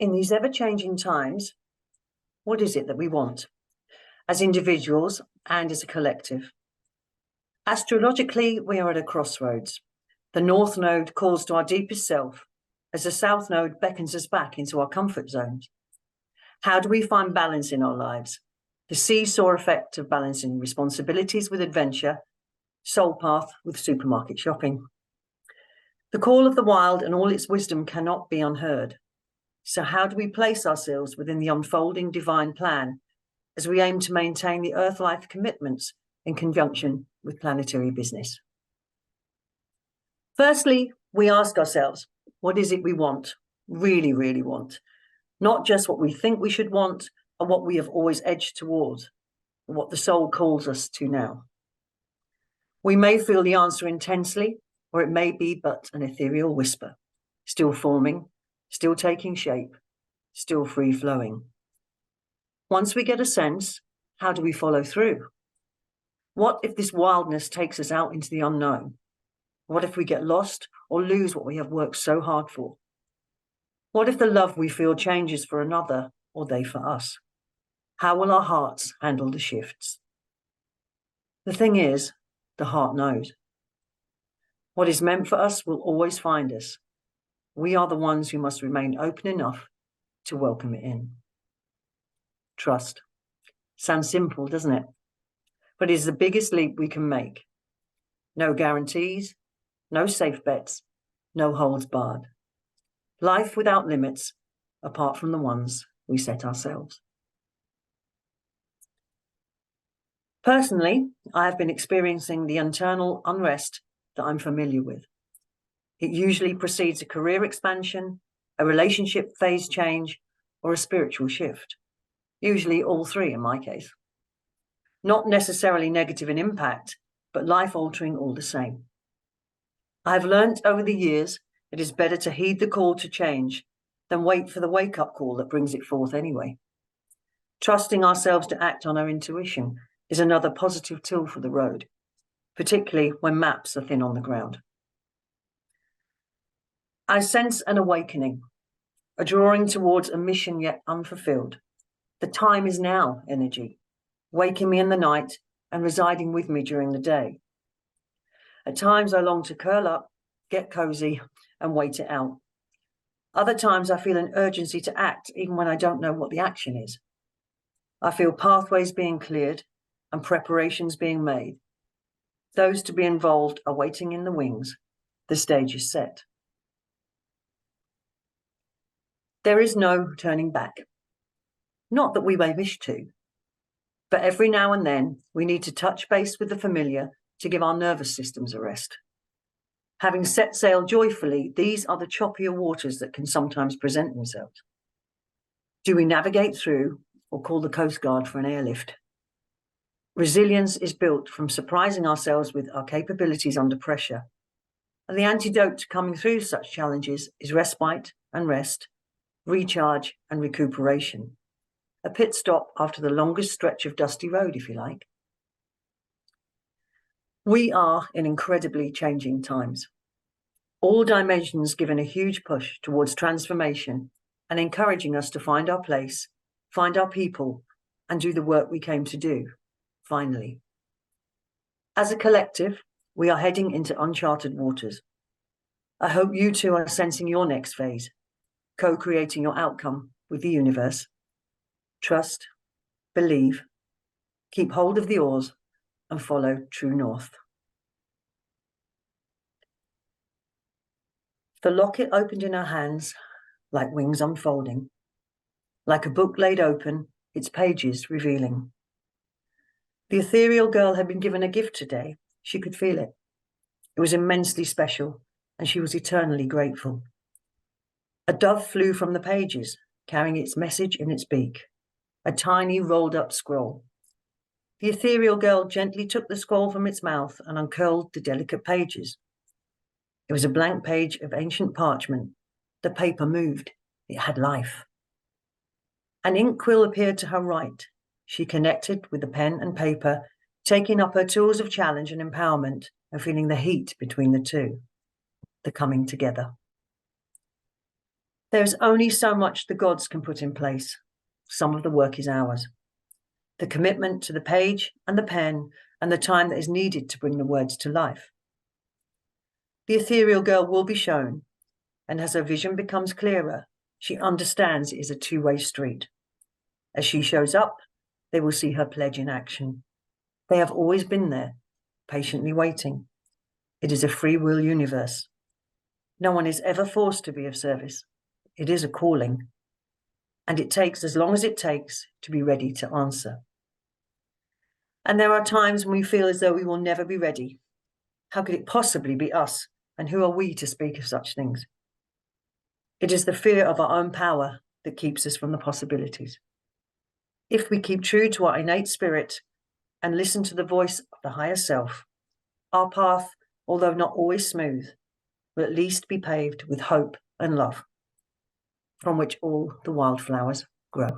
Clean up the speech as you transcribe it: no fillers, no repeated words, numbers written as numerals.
In these ever-changing times, what is it that we want as individuals and as a collective? Astrologically, we are at a crossroads. The North Node calls to our deepest self, as the South Node beckons us back into our comfort zones. How do we find balance in our lives? The seesaw effect of balancing responsibilities with adventure, soul path with supermarket shopping. The call of the wild and all its wisdom cannot be unheard. So how do we place ourselves within the unfolding divine plan as we aim to maintain the Earth-life commitments in conjunction with planetary business? Firstly, we ask ourselves, what is it we want, really, really want? Not just what we think we should want or what we have always edged towards, or what the soul calls us to now. We may feel the answer intensely, or it may be but an ethereal whisper, still forming, still taking shape, still free-flowing. Once we get a sense, how do we follow through? What if this wildness takes us out into the unknown? What if we get lost or lose what we have worked so hard for? What if the love we feel changes for another or they for us? How will our hearts handle the shifts? The thing is, the heart knows. What is meant for us will always find us. We are the ones who must remain open enough to welcome it in. Trust. Sounds simple, doesn't it? But it is the biggest leap we can make. No guarantees, no safe bets, no holds barred. Life without limits, apart from the ones we set ourselves. Personally, I have been experiencing the internal unrest that I'm familiar with. It usually precedes a career expansion, a relationship phase change, or a spiritual shift. Usually all three in my case. Not necessarily negative in impact, but life-altering all the same. I have learnt over the years it is better to heed the call to change than wait for the wake-up call that brings it forth anyway. Trusting ourselves to act on our intuition is another positive tool for the road, particularly when maps are thin on the ground. I sense an awakening, a drawing towards a mission yet unfulfilled. The time is now energy, waking me in the night and residing with me during the day. At times I long to curl up, get cozy and wait it out. Other times I feel an urgency to act even when I don't know what the action is. I feel pathways being cleared and preparations being made. Those to be involved are waiting in the wings. The stage is set. There is no turning back. Not that we may wish to, but every now and then we need to touch base with the familiar to give our nervous systems a rest. Having set sail joyfully, these are the choppier waters that can sometimes present themselves. Do we navigate through or call the Coast Guard for an airlift? Resilience is built from surprising ourselves with our capabilities under pressure. And the antidote to coming through such challenges is respite and rest, recharge and recuperation. A pit stop after the longest stretch of dusty road, if you like. We are in incredibly changing times. All dimensions given a huge push towards transformation and encouraging us to find our place, find our people, and do the work we came to do, finally. As a collective, we are heading into uncharted waters. I hope you too are sensing your next phase, co-creating your outcome with the universe. Trust, believe, keep hold of the oars, and follow true north. The locket opened in her hands like wings unfolding, like a book laid open, its pages revealing. The ethereal girl had been given a gift today. She could feel it. It was immensely special, and she was eternally grateful. A dove flew from the pages, carrying its message in its beak, a tiny rolled-up scroll. The ethereal girl gently took the scroll from its mouth and uncurled the delicate pages. It was a blank page of ancient parchment. The paper moved. It had life. An ink quill appeared to her right. She connected with the pen and paper, taking up her tools of challenge and empowerment and feeling the heat between the two, the coming together. There's only so much the gods can put in place. Some of the work is ours. The commitment to the page and the pen and the time that is needed to bring the words to life. The ethereal girl will be shown, and as her vision becomes clearer, she understands it is a two-way street. As she shows up, they will see her pledge in action. They have always been there, patiently waiting. It is a free will universe. No one is ever forced to be of service. It is a calling, and it takes as long as it takes to be ready to answer. And there are times when we feel as though we will never be ready. How could it possibly be us? And who are we to speak of such things? It is the fear of our own power that keeps us from the possibilities. If we keep true to our innate spirit and listen to the voice of the higher self, our path, although not always smooth, will at least be paved with hope and love, from which all the wildflowers grow.